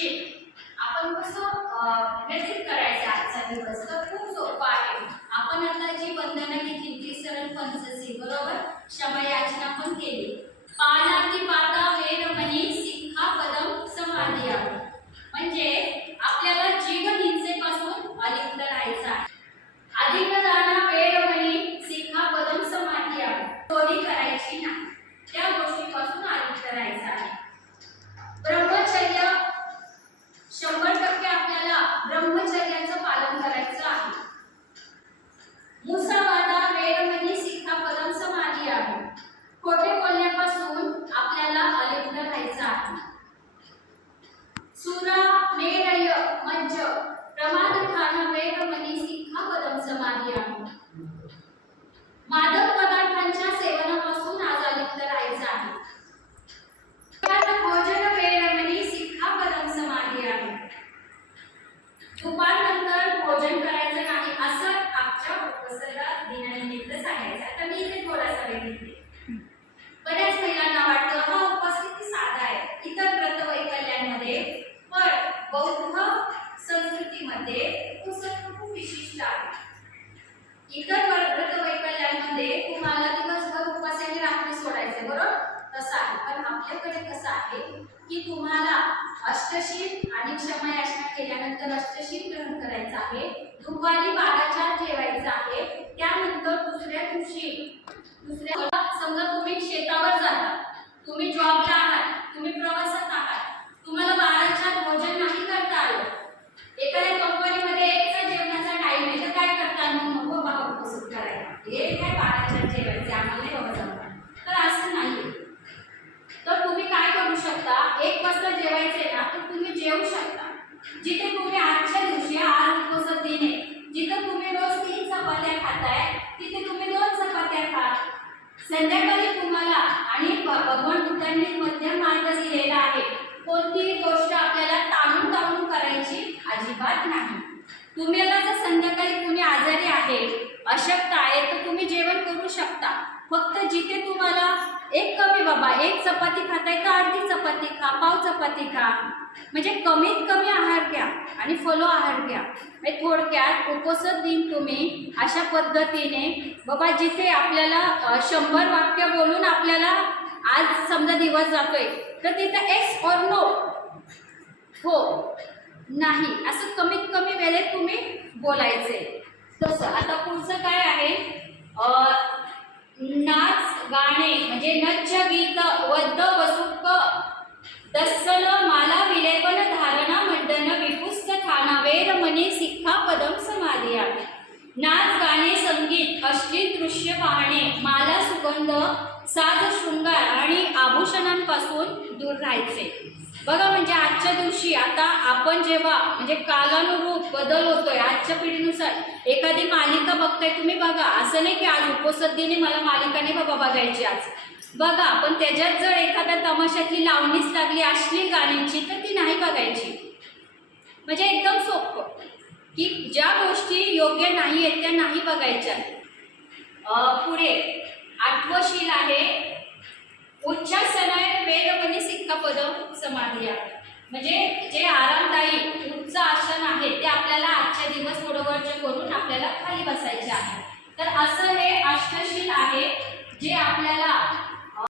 अष्टशील आपण कसं अं, व्यतीत करायचं आजचा दिवस. तर खूप सोपं आहे. आपण आता जी वंदना घेतली ती सरळ पंचसी बरोबर? क्षमा याचना पण केली. पानाती पान संस्कृतीमध्ये उपसर्ग खूप विशिष्ट आहे इतर व्र- वैकल्यांमध्ये तुम्हाला दिवसभर उपासाने रात्री सोडायचे बरोबर? तसं आहे. पण आपल्याकडे कसं आहे की तुम्हाला अष्टशील आणि क्षमा याचना केल्यानंतर अष्टशील ग्रहण करायचं आहे दुपारी बाराच्या ठेवायचं आहे त्यानंतर दुसऱ्या दिवशी दुसऱ्या समजा तुम्ही शेतावर जाता तुम्ही जॉबला आहात तुम्ही प्रवासात आहात तुम्हाला बाराच्या आत भोजन नाही करता आलं एखाद्या कंपनीमध्ये एकचा जेवणाचा टाइम आहे तर काय करता मग नको बाबा उपस्थित करायला हे काय बाराच्या आत जेवायचे आम्हाला नाही बाबा जमणार. तर असं नाही तर तुम्ही काय करू शकता? एक वाजता जेवायचे ना तर तुम्ही जेवू शकता. जिथे तुम्ही आजच्या दिवशी आज उपसत दिन आहे जिथं तुम्ही रोज तीन चपात्या खाताय तिथे तुम्ही दोन चपात्या खा. संध्याकाळी तुम्हाला आणि भगवान बुद्धांनी मध्यम मार्ग दिलेला आहे. कोणतीही गोष्ट आपल्याला ताणून ताणून करायची अजिबात नाही. तुम्हाला जर संध्याकाळी कुणी आजारी आहे अशक्त आहे तर तुम्ही जेवण करू शकता. फक्त जिथे तुम्हाला एक कमी बाबा एक चपाती खाताय तर अर्धी चपाती खा पाव चपाती खा. म्हणजे कमीत कमी आहार घ्या आणि फलो आहार घ्या. म्हणजे थोडक्यात उपसत दिन तुम्ही अशा पद्धतीने बाबा जिथे आपल्याला शंभर वाक्य बोलून आपल्याला आज समजा दिवस जातोय तर तिथं एस और नो हो. नाही. असं कमीत कमी वेळेत तुम्ही बोलायचे. तसं आता पुढचं काय आहे? नाच गाणे म्हणजे नच्च गीत वद्द वसुक दस्सल माला विलेपन धारणा मंडन विपुस्त ठाणा वेर मनी सिक्खा पदम समाधिया नाच गाणे संगीत अश्लील दृश्य पाहणे माला सुगंध साज शृंगार आणि आभूषणांपासून दूर राहायचे. बघा म्हणजे आजच्या दिवशी आता आपण जेव्हा म्हणजे कालानुरूप बदल होतोय आजच्या पिढीनुसार एखादी मालिका बघताय तुम्ही बघा. असं नाही की आज उपसद्दीने मला मालिका नाही बाबा बघायची आज. बघा पण त्याच्यात जर एखाद्या तमाशातली लावणीच लागली अश्लील गाण्यांची तर ती नाही बघायची. म्हणजे एकदम सोपं. की ज्या गोष्टी योग्य नाही आहेत त्या नाही बघायच्या. पुढे आठवशील आहे. उच्चार वेदपदी पद समाधी आहे. म्हणजे जे आरामदायी उच्च आसन आहे ते आपल्याला आजच्या दिवस बरोबरचे करून आपल्याला खाली बसायचे आहे. तर असं हे अष्टशील आहे जे आपल्याला